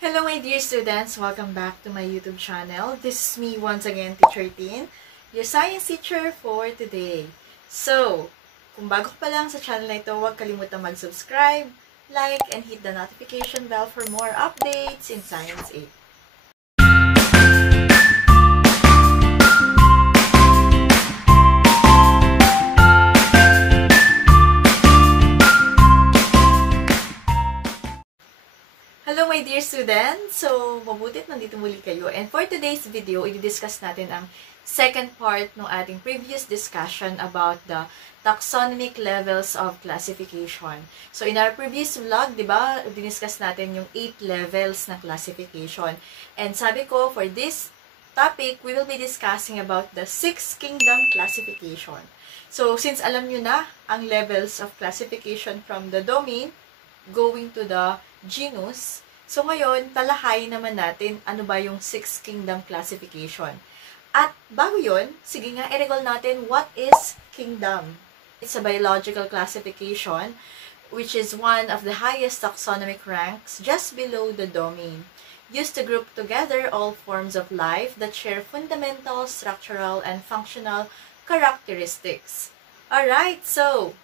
Hello my dear students! Welcome back to my YouTube channel. This is me once again, Teacher Tin, your science teacher for today. So, kung bago ka pa lang sa channel na ito, huwag kalimutang mag-subscribe, like, and hit the notification bell for more updates in Science 8. Hello my dear students! So, mabutit nandito muli kayo. And for today's video, i-discuss natin ang second part ng ating previous discussion about the taxonomic levels of classification. So, in our previous vlog, di ba, diniscuss natin yung 8 levels na classification. And sabi ko, for this topic, we will be discussing about the 6 kingdom classification. So, since alam nyo na ang levels of classification from the domain going to the genus. So, ngayon, talahayin naman natin ano ba yung 6 kingdom classification. At bago yun, sige nga, i-recall natin what is kingdom. It's a biological classification which is one of the highest taxonomic ranks just below the domain, used to group together all forms of life that share fundamental, structural, and functional characteristics. Alright, so,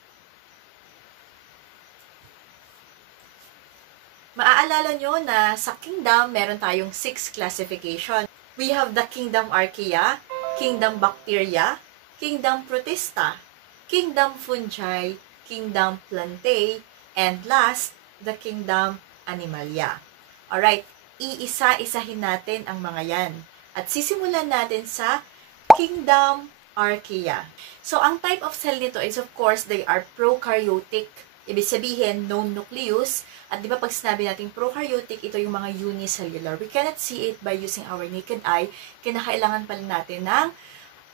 maaalala nyo na sa kingdom, meron tayong 6 classification. We have the kingdom Archaea, kingdom Bacteria, kingdom Protista, kingdom Fungi, kingdom Plantae, and last, the kingdom Animalia. Alright, iisa-isahin natin ang mga yan. At sisimulan natin sa kingdom Archaea. So, ang type of cell nito is, of course, they are prokaryotic. Ibig sabihin, no nucleus. At di ba pag sinabi natin prokaryotic, ito yung mga unicellular. We cannot see it by using our naked eye. Kinakailangan pala natin ng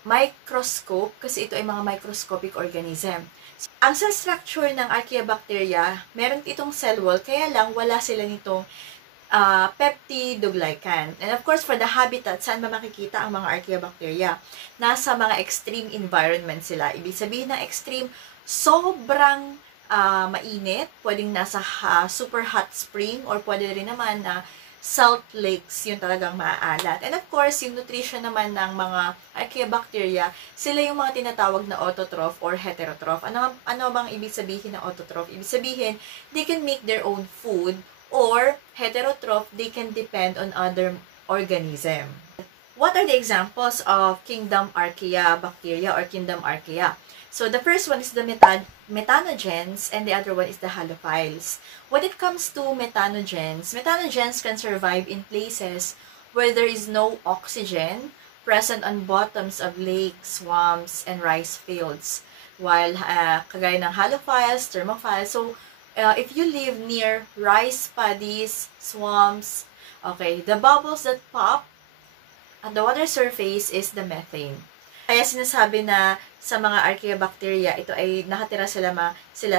microscope kasi ito ay mga microscopic organism. Ang cell structure ng Archaeobacteria, meron itong cell wall, kaya lang wala sila nitong peptidoglycan. And of course, for the habitat, saan ba makikita ang mga Archaeobacteria? Nasa mga extreme environment sila. Ibig sabihin ng extreme, sobrang mainit, pwedeng nasa super hot spring, or pwede rin naman na salt lakes, yung talagang maaalat. And of course, yung nutrition naman ng mga Archaeobacteria, sila yung mga tinatawag na autotroph or heterotroph. Ano bang ibig sabihin ng autotroph? Ibig sabihin, they can make their own food, or heterotroph, they can depend on other organism. What are the examples of kingdom Archaeobacteria or kingdom Archaea? So, the first one is the methanogens, and the other one is the halophiles. When it comes to methanogens can survive in places where there is no oxygen present on bottoms of lakes, swamps, and rice fields. While kagaya ng halophiles, thermophiles, so if you live near rice paddies, swamps, okay, the bubbles that pop at the water surface is the methane. Kaya sinasabi na sa mga Archaeobacteria, ito ay nakatira sila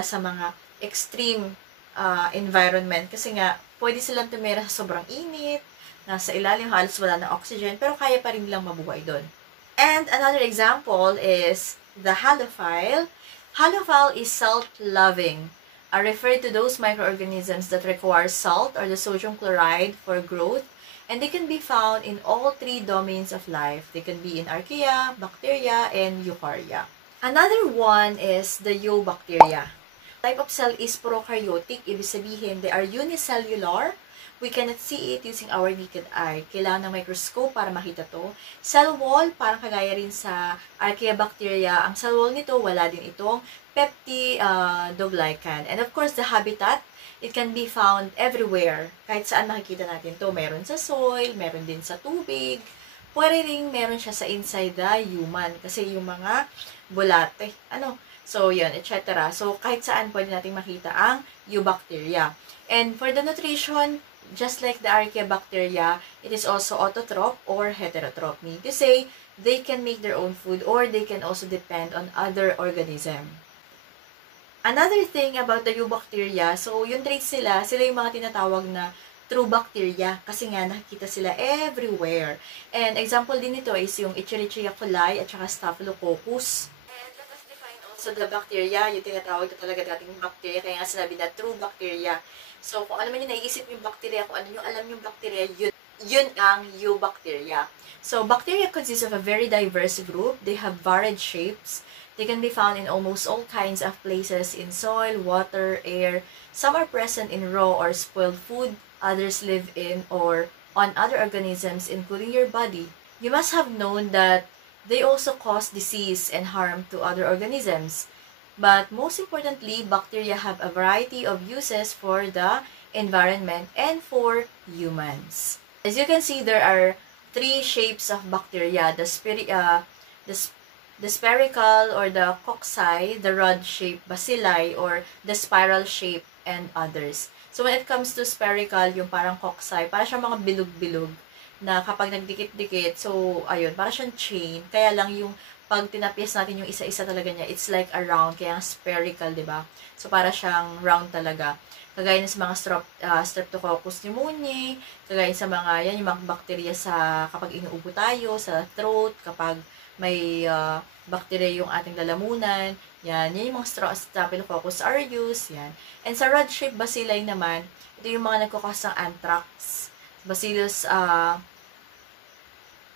sa mga extreme environment. Kasi nga, pwede silang tumira sa sobrang init, nasa ilalim, halos wala ng oxygen, pero kaya pa rin nilang mabuhay doon. And another example is the halophile. Halophile is salt-loving. Referred to those microorganisms that require salt or the sodium chloride for growth. And they can be found in all 3 domains of life. They can be in Archaea, Bacteria, and Eukarya. Another one is the Eubacteria. Type of cell is prokaryotic. Ibig sabihin, they are unicellular. We cannot see it using our naked eye. Kailangan ng microscope para makita to. Cell wall, parang kagaya rin sa Archaeobacteria. Ang cell wall nito, wala din itong peptidoglycan. And of course, the habitat, it can be found everywhere. Kahit saan makikita natin to. Meron sa soil, meron din sa tubig. Pwede rin meron siya sa inside the human. Kasi yung mga bulate, so yun, etc. So, kahit saan pwede natin makita ang Eubacteria. And for the nutrition, just like the Archaeobacteria, it is also autotroph or heterotroph. Meaning to say, they can make their own food or they can also depend on other organism. Another thing about the Eubacteria, so yung traits sila yung mga tinatawag na true bacteria kasi nga nakikita sila everywhere. And example din nito is yung Escherichia coli at saka Staphylococcus. And let us define So, the bacteria, yung tinatawag na talaga dating bacteria, kaya nga sinabi na true bacteria. So, kung ano man yung naiisip yung bacteria, kung ano yung alam yung bacteria, yun ang eubacteria. So, bacteria consists of a very diverse group. They have varied shapes. They can be found in almost all kinds of places in soil, water, air. Some are present in raw or spoiled food. Others live in or on other organisms, including your body. You must have known that they also cause disease and harm to other organisms. But most importantly, bacteria have a variety of uses for the environment and for humans. As you can see, there are three shapes of bacteria: the spherical or the cocci, the rod-shaped bacilli, or the spiral shape, and others. So when it comes to spherical, yung parang cocci, para siyang mga bilog-bilog na kapag nagdikit-dikit, so, ayun, para siyang chain. Kaya lang yung pag tinapyas natin yung isa-isa talaga niya, it's like a round, kaya spherical, di ba? So, para siyang round talaga. Kagaya sa mga Streptococcus pneumoniae, kagaya sa mga, yan, yung mga bacteria sa, kapag inuubo tayo, sa throat, kapag may bacteria yung ating lalamunan, yan yung mga Staphylococcus aureus, yan. And sa rod-shaped bacilli naman, ito yung mga nagkukos ng anthrax,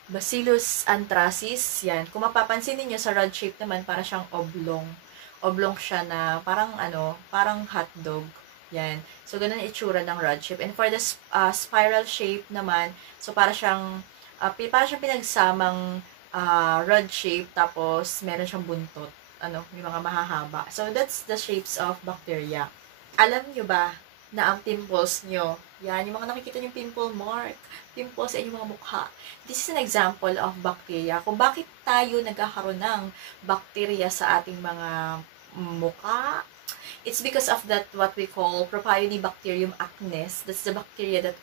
Bacillus anthracis, yan. Kung mapapansin niyo sa rod shape naman, para siyang oblong. Oblong siya na parang parang hotdog. Yan. So, ganun itsura ng rod shape. And for the spiral shape naman, so para siyang pinagsamang rod shape, tapos meron siyang buntot. Yung mga mahahaba. So, that's the shapes of bacteria. Alam nyo ba na ang pimples nyo, yan, yung mga nakikita nyo pimple mark, pimples sa inyong mga mukha. This is an example of bacteria. Kung bakit tayo nagkakaroon ng bacteria sa ating mga mukha, it's because of that what we call Propionibacterium acnes. That's the bacteria that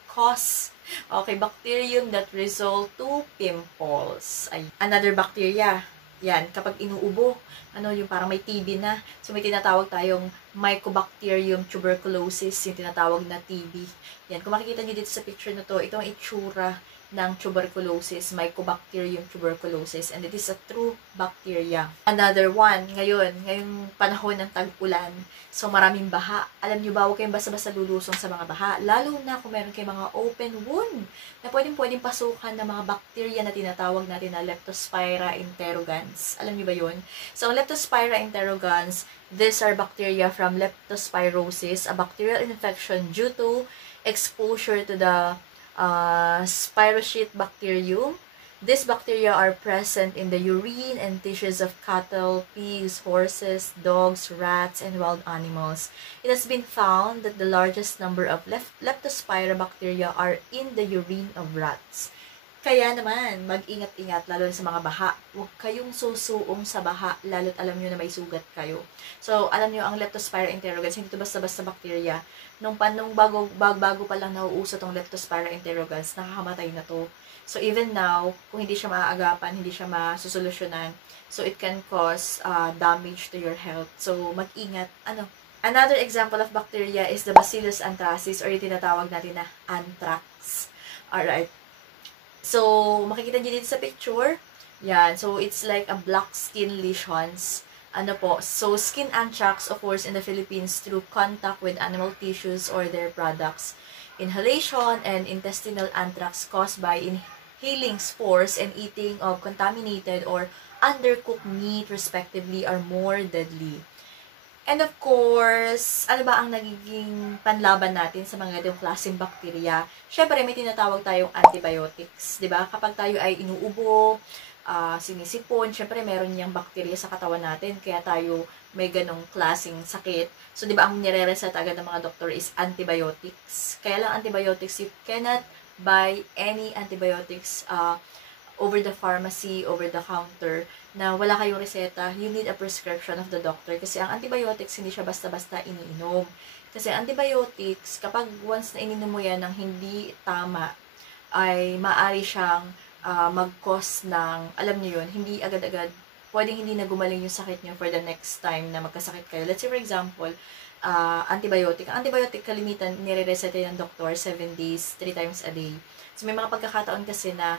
bacterium that result to pimples. Another bacteria, yan, kapag inuubo, yung parang may TB na. So, may tinatawag tayong Mycobacterium tuberculosis, yung tinatawag na TB. Yan, kung makikita nyo dito sa picture na to, ito ang itsura ng tuberculosis, Mycobacterium tuberculosis, and it is a true bacteria. Another one, ngayong panahon ng tag-ulan, so maraming baha. Alam nyo ba, huwag kayong basta-basta lulusong sa mga baha, lalo na kung meron kayong mga open wound na pwedeng pasukan ng mga bacteria na tinatawag natin na Leptospira interrogans. Alam nyo ba yun? So, Leptospira interrogans, these are bacteria from leptospirosis, a bacterial infection due to exposure to the spirochete bacterium. These bacteria are present in the urine and tissues of cattle, pigs, horses, dogs, rats, and wild animals. It has been found that the largest number of Leptospira bacteria are in the urine of rats. Kaya naman, mag-ingat-ingat, lalo sa mga baha. Huwag kayong susuong sa baha, lalo't alam nyo na may sugat kayo. So, alam nyo, ang Leptospira interrogans, hindi ito basta-basta bacteria. Nung bago pa lang nauuso tong Leptospira interrogans, nakakamatay na to. So, even now, kung hindi siya maaagapan, hindi siya masusolusyonan, so it can cause damage to your health. So, mag-ingat. Another example of bacteria is the Bacillus anthracis, or yung tinatawag natin na anthrax. Alright. So, makikita nyo dito sa picture. Yan. So, it's like a black skin lesions. So, skin anthrax occurs in the Philippines through contact with animal tissues or their products. Inhalation and intestinal anthrax caused by inhaling spores and eating of contaminated or undercooked meat, respectively, are more deadly. And of course, ano ba ang nagiging panlaban natin sa mga ganitong klaseng bakterya? Syempre, may tinatawag tayong antibiotics, di ba? Kapag tayo ay inuubo, sinisipon, syempre meron niyang bakterya sa katawan natin, kaya tayo may ganong klaseng sakit. So, di ba, ang nire-reset agad ng mga doktor is antibiotics. Kaya lang antibiotics, you cannot buy any antibiotics over the pharmacy, over the counter, na wala kayong reseta. You need a prescription of the doctor. Kasi ang antibiotics, hindi siya basta-basta iniinom. Kasi antibiotics, kapag once na ininom mo yan ng hindi tama, ay maaari siyang mag-cause ng, alam niyo yun, hindi agad-agad, pwedeng hindi na gumaling yung sakit niyo for the next time na magkasakit kayo. Let's say, for example, antibiotic. Ang antibiotic, kalimitan, nire-reseta ng doktor 7 days, 3 times a day. So, may mga pagkakataon kasi na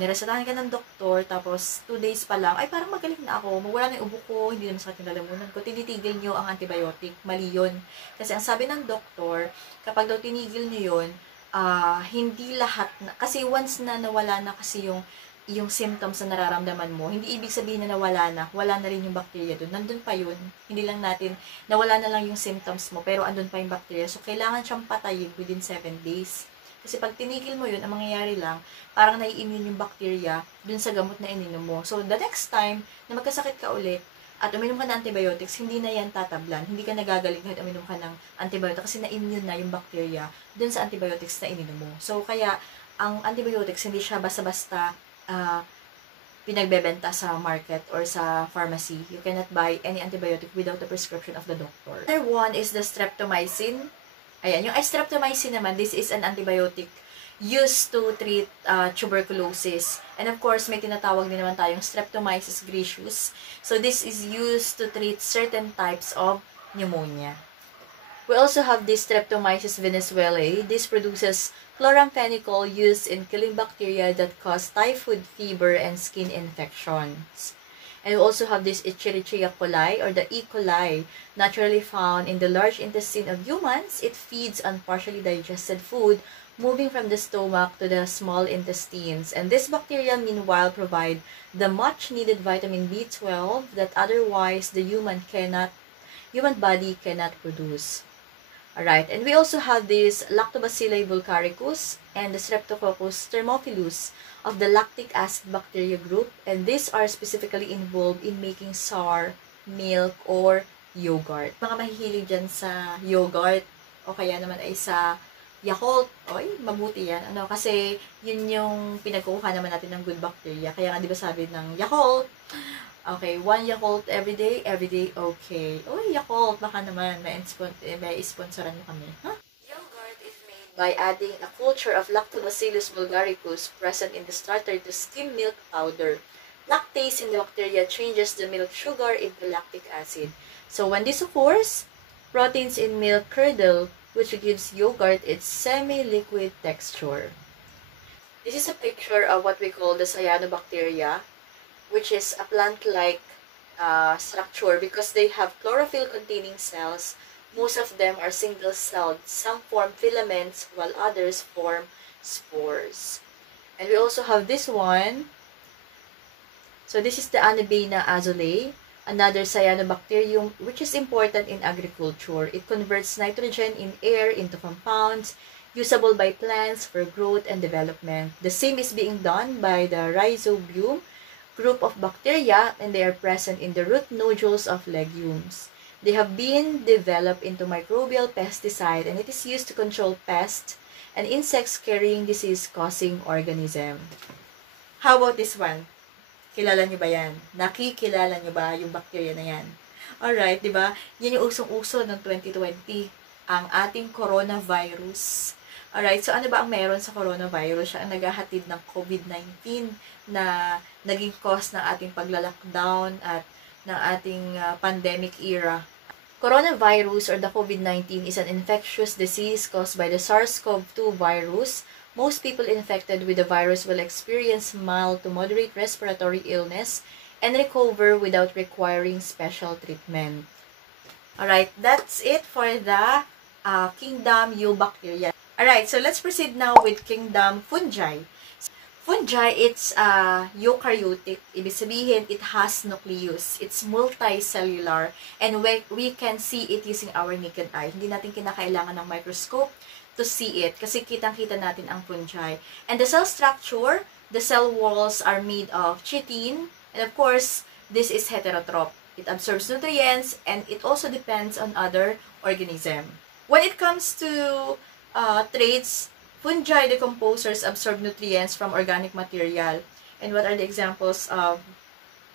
niresetahan ka ng doktor, tapos 2 days pa lang, ay parang magaling na ako, mawala na yung ubo ko, hindi na masakit yung lalamunan ko, tinitigil nyo ang antibiotic. Mali yun. Kasi ang sabi ng doktor, kapag daw tinigil nyo yun, hindi lahat na, kasi once na nawala na kasi yung symptoms na nararamdaman mo, hindi ibig sabihin na wala na rin yung bacteria doon. Nandun pa yun. Hindi lang natin, nawala na lang yung symptoms mo, pero andun pa yung bacteria. So, kailangan siyang patayin within 7 days. Kasi pag tinigil mo yun, ang mangyayari lang, parang nai-immune yung bacteria dun sa gamot na ininom mo. So, the next time na magkasakit ka ulit, at uminom ka ng antibiotics, hindi na yan tatablan. Hindi ka nagagaling kahit uminom ka ng antibiotics kasi na-immune na yung bacteria dun sa antibiotics na ininom mo. So, kaya, ang antibiotics, hindi siya basta-basta pinagbebenta sa market or sa pharmacy. You cannot buy any antibiotic without the prescription of the doctor. Another one is the streptomycin. Ayan, yung streptomycin naman, this is an antibiotic used to treat tuberculosis. And of course, may tinatawag din naman tayong Streptomyces gracious. So, this is used to treat certain types of pneumonia. We also have this Streptomyces venezuelae. This produces chloramphenicol used in killing bacteria that cause typhoid fever and skin infections. And we also have this Escherichia coli or the E. coli, naturally found in the large intestine of humans. It feeds on partially digested food, moving from the stomach to the small intestines. And this bacteria, meanwhile, provide the much-needed vitamin B12 that otherwise the human body cannot produce. Alright, and we also have this Lactobacilli bulgaricus and the Streptococcus thermophilus of the lactic acid bacteria group, and these are specifically involved in making sour milk or yogurt. Mga mahihilig dyan sa yogurt o kaya naman ay sa Yakult, oy, mabuti yan. Kasi yun yung pinagkukuha naman natin ng good bacteria. Kaya nga, di ba sabi ng Yakult, okay, 1 Yakult every day, okay. Oy, Yakult, baka naman, may sponsoran mo kami. Huh? Yogurt is made by adding a culture of Lactobacillus bulgaricus present in the starter to skim milk powder. Lactase in the bacteria changes the milk sugar into lactic acid. So, when this occurs, proteins in milk curdle, which gives yogurt its semi-liquid texture. This is a picture of what we call the cyanobacteria, which is a plant-like structure because they have chlorophyll-containing cells. Most of them are single-celled. Some form filaments while others form spores. And we also have this one. So this is the Anabaena azulei, another cyanobacterium which is important in agriculture. It converts nitrogen in air into compounds usable by plants for growth and development. The same is being done by the Rhizobium group of bacteria, and they are present in the root nodules of legumes. They have been developed into microbial pesticide, and it is used to control pests and insects carrying disease-causing organism. How about this one? Kilala nyo ba yan? Nakikilala nyo ba yung bacteria na yan? Alright, di ba? Yan yung usong-uso ng 2020, ang ating coronavirus. Alright, so ano ba ang meron sa coronavirus? Siya ang naghahatid ng COVID-19 na naging cause ng ating pagla-lockdown at ng ating pandemic era. Coronavirus or the COVID-19 is an infectious disease caused by the SARS-CoV-2 virus. Most people infected with the virus will experience mild to moderate respiratory illness and recover without requiring special treatment. Alright, that's it for the kingdom Eubacteria. Alright, so let's proceed now with kingdom Fungi. Fungi, it's eukaryotic. Ibig sabihin, it has nucleus. It's multicellular. And we can see it using our naked eye. Hindi natin kinakailangan ng microscope to see it. Kasi kitang-kita natin ang fungi. And the cell structure, the cell walls are made of chitin. And of course, this is heterotroph. It absorbs nutrients and it also depends on other organisms. When it comes to traits, fungi decomposers absorb nutrients from organic material. And what are the examples of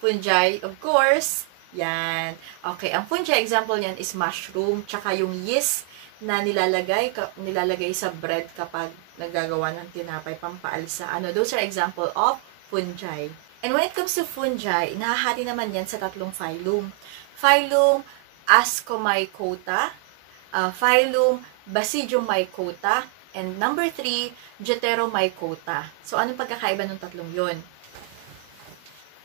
fungi? Of course, yan. Okay, ang fungi example niyan is mushroom, tsaka yung yeast na nilalagay sa bread kapag naggagawa ng tinapay pampaalsa. Those are example of fungi. And when it comes to fungi, nahahati naman yan sa tatlong phylum. Phylum Ascomycota, phylum Basidiomycota, and number 3, Deuteromycota. So, anong pagkakaiba ng tatlong yon?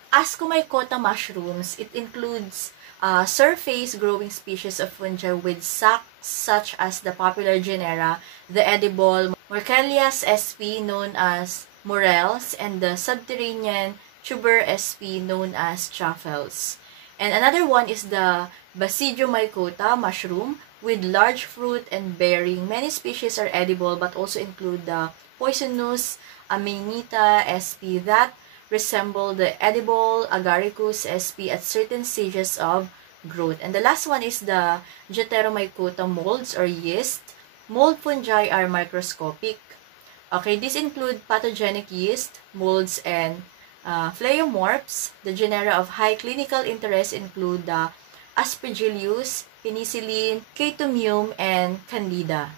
Ascomycota mushrooms, it includes surface-growing species of fungi with sacs such as the popular genera, the edible Morchelias sp. known as morels, and the subterranean tuber sp. known as chaffels. And another one is the Basidiomycota mushroom with large fruit and bearing. Many species are edible but also include the poisonous Amanita sp. that resemble the edible Agaricus sp. at certain stages of growth. And the last one is the Deuteromycota molds or yeast. Mold fungi are microscopic. Okay, these include pathogenic yeast, molds, and phleomorphs. The genera of high clinical interest include the Aspergillus, Penicillin, Chaetomium, and Candida.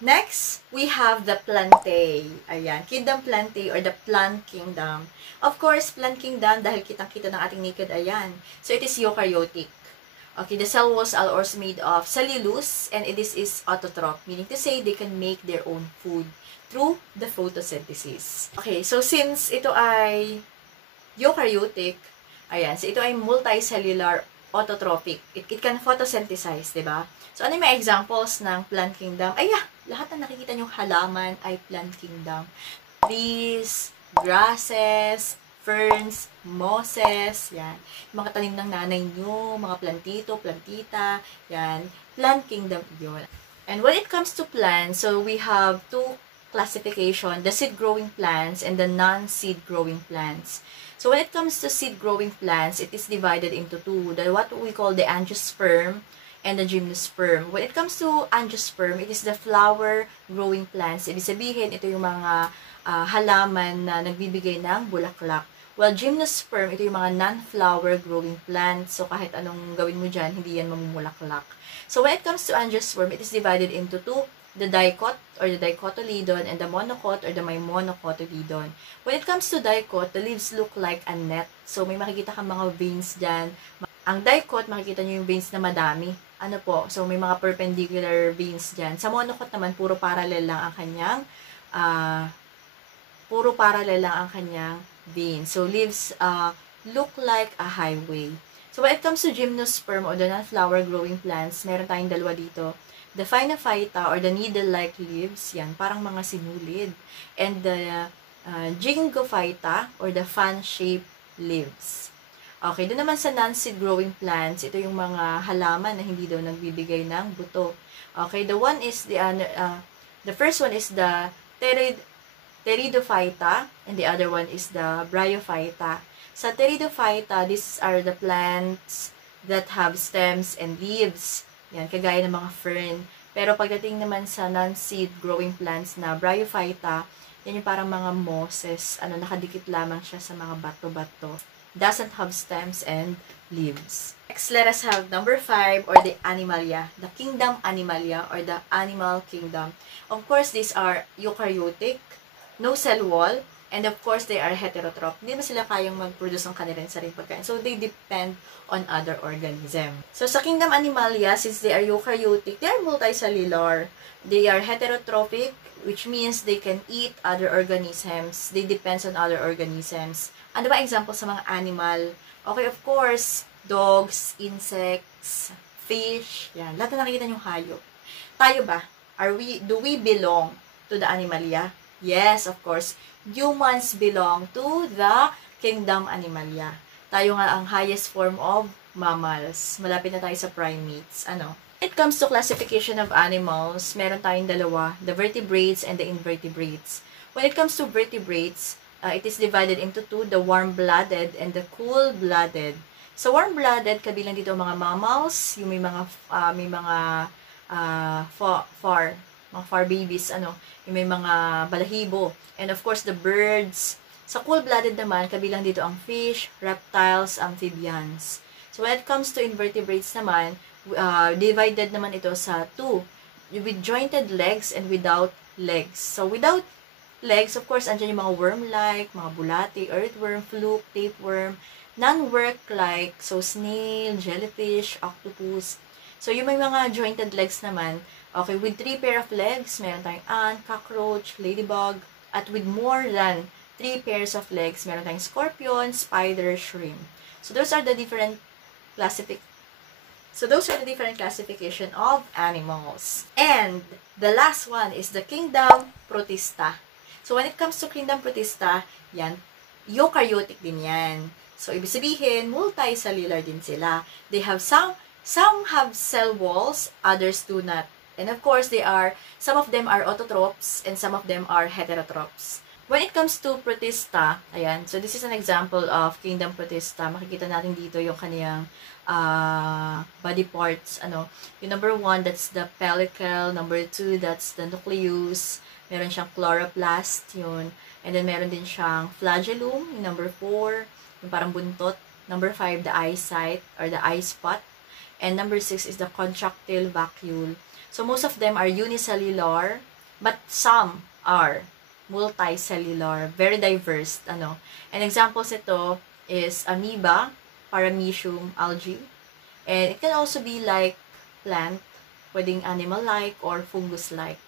Next, we have the Plantae. Ayan, Kingdom Plantae or the Plant Kingdom. Of course, Plant Kingdom, dahil kitang-kita ng ating naked, ayan. So, it is eukaryotic. Okay, the cell walls are also made of cellulose, and it is autotroph, meaning to say they can make their own food through the photosynthesis. Okay, so since ito ay eukaryotic, ayan, so ito ay multicellular autotrophic. It can photosynthesize, diba? So, ano yung mga examples ng plant kingdom? Lahat na nakikita nyong halaman ay plant kingdom. Trees, grasses, ferns, mosses, yan. Mga tanim ng nanay nyo, mga plantito, plantita, yan. Plant kingdom yun. And when it comes to plants, so we have two classification, the seed-growing plants and the non-seed-growing plants. So when it comes to seed-growing plants, it is divided into two, what we call the angiosperm and the gymnosperm. When it comes to angiosperm, it is the flower-growing plants. Ibig sabihin, ito yung mga halaman na nagbibigay ng bulaklak. While gymnosperm, ito yung mga non-flower-growing plants. So kahit anong gawin mo dyan, hindi yan mamumulaklak. So when it comes to angiosperm, it is divided into two, the dicot or the dicotyledon and the monocot or the monocotyledon. When it comes to dicot, the leaves look like a net. So may makikita kang mga veins dyan. Ang dicot, makikita nyo yung veins na madami. Ano po? So may mga perpendicular veins dyan. Sa monocot naman, puro parallel lang ang kanyang veins. So leaves look like a highway. So when it comes to gymnosperm or the non-flower growing plants, meron tayong dalawa dito. The Phainophyta or the needle-like leaves, yan, parang mga sinulid. And the Gingophyta or the fan-shaped leaves. Okay, doon naman sa non-seed growing plants, ito yung mga halaman na hindi daw nagbibigay ng buto. Okay, the first one is the Pteridophyta and the other one is the Bryophyta. Sa Pteridophyta, these are the plants that have stems and leaves. Yan, kagaya ng mga fern. Pero pagdating naman sa non-seed growing plants na Bryophyta, yan yung parang mga mosses. Nakadikit lamang siya sa mga bato-bato. Doesn't have stems and leaves. Next, let us have number 5 or the Animalia. The kingdom Animalia or the animal kingdom. Of course, these are eukaryotic, no cell wall, and of course, they are heterotroph. Hindi naman sila kayang mag-produce ng kanilang sariling pagkain. So, they depend on other organism. So, sa kingdom Animalia, since they are eukaryotic, they are multicellular. They are heterotrophic, which means they can eat other organisms. They depend on other organisms. Ano ba example sa mga animal? Okay, of course, dogs, insects, fish, yan. Lahat na nakikita niyong hayop. Tayo ba? Do we belong to the Animalia? Yes, of course. Humans belong to the kingdom Animalia. Tayo nga ang highest form of mammals. Malapit na tayo sa primates. When it comes to classification of animals, meron tayong dalawa, the vertebrates and the invertebrates. When it comes to vertebrates, it is divided into two, the warm-blooded and the cool-blooded. So, warm-blooded, kabilang dito mga mammals, yung may mga far babies, yung may mga balahibo. And of course, the birds. Sa cool-blooded naman, kabilang dito ang fish, reptiles, amphibians. So, when it comes to invertebrates naman, divided naman ito sa two, with jointed legs and without legs. So, without legs, of course, andyan yung mga worm-like, mga bulate, earthworm, fluke, tapeworm, non-work-like, so snail, jellyfish, octopus. So, yung may mga jointed legs naman, okay, with 3 pair of legs, meron tayong ant, cockroach, ladybug, at with more than 3 pairs of legs, meron tayong scorpion, spider, shrimp. So, those are the different classification of animals. And the last one is the kingdom Protista. So, when it comes to kingdom Protista, yan, eukaryotic din yan. So, ibig sabihin, multicellular din sila. They have some have cell walls, others do not. And of course, some of them are autotrophs and some of them are heterotrophs. When it comes to Protista, ayan, so this is an example of kingdom Protista. Makikita natin dito yung kaniyang body parts. Yung number 1, that's the pellicle. Number 2, that's the nucleus. Meron siyang chloroplast, yun. And then, meron din siyang flagellum, yung number 4, yung parang buntot. Number 5, the eye site, or the eye spot. And number 6 is the contractile vacuole. So, most of them are unicellular, but some are multicellular, very diverse. And examples ito is amoeba, paramecium, algae. And it can also be like plant, pwedeng animal-like or fungus-like.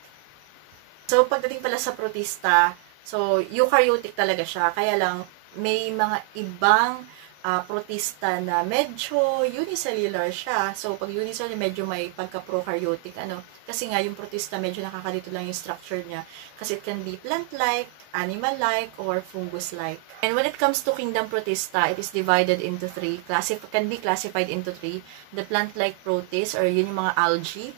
So, pagdating pala sa Protista, so, eukaryotic talaga siya. Kaya lang, may mga ibang Protista na medyo unicellular siya. So, pag unicellular, medyo may pagka-prokaryotic. Kasi nga, yung Protista, medyo nakakalito lang yung structure niya. Kasi it can be plant-like, animal-like, or fungus-like. And when it comes to kingdom Protista, it is divided into 3. Can be classified into 3. The plant-like protists, or yun yung mga algae,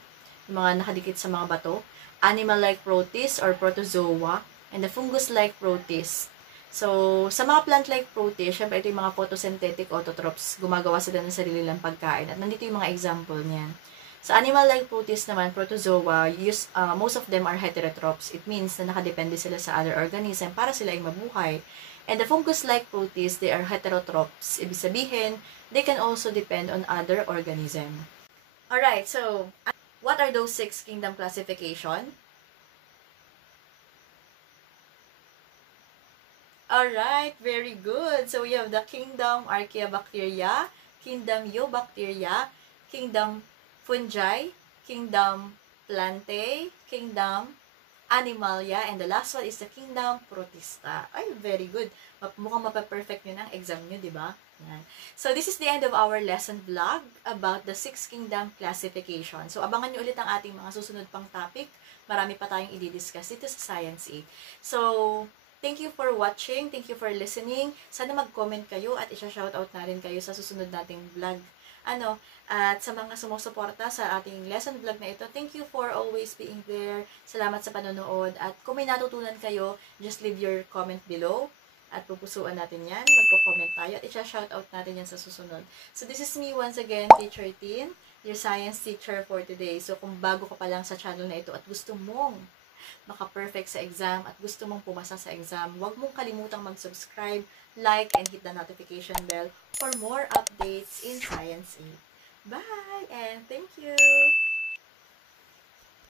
yung mga nakadikit sa mga bato. Animal-like protists or protozoa, and the fungus-like protists. So, sa mga plant-like protists, syempre ito yung mga photosynthetic autotrophs, gumagawa sila ng sarili lang pagkain. At nandito yung mga example niyan. Sa animal-like protists naman, protozoa, most of them are heterotrophs. It means na nakadepende sila sa other organism para sila ay mabuhay. And the fungus-like protists, they are heterotrophs. Ibig sabihin, they can also depend on other organism. Alright, so, what are those 6 kingdom classification? Alright, very good. So, we have the kingdom Archaeobacteria, kingdom Eubacteria, kingdom Fungi, kingdom Plantae, kingdom Animalia, and the last one is the kingdom Protista. Ay, very good. Mukhang mapaperfect nyo ng exam nyo, di ba? So, this is the end of our lesson vlog about the 6 kingdom classification. So, abangan nyo ulit ang ating mga susunod pang topic. Marami pa tayong i-discuss dito sa Science 8. So, thank you for watching. Thank you for listening. Sana mag-comment kayo at isa-shoutout na rin kayo sa susunod nating vlog. At sa mga sumusuporta sa ating lesson vlog na ito, thank you for always being there. Salamat sa panonood. At kung may natutunan kayo, just leave your comment below. At pupusuan natin yan. Magko-comment tayo at isa-shoutout natin yan sa susunod. So, this is me once again, Teacher Tin, your science teacher for today. So, kung bago ka pa lang sa channel na ito at gusto mong maka-perfect sa exam at gusto mong pumasa sa exam, huwag mong kalimutang mag-subscribe, like, and hit the notification bell for more updates in Science 8. Bye! And thank you!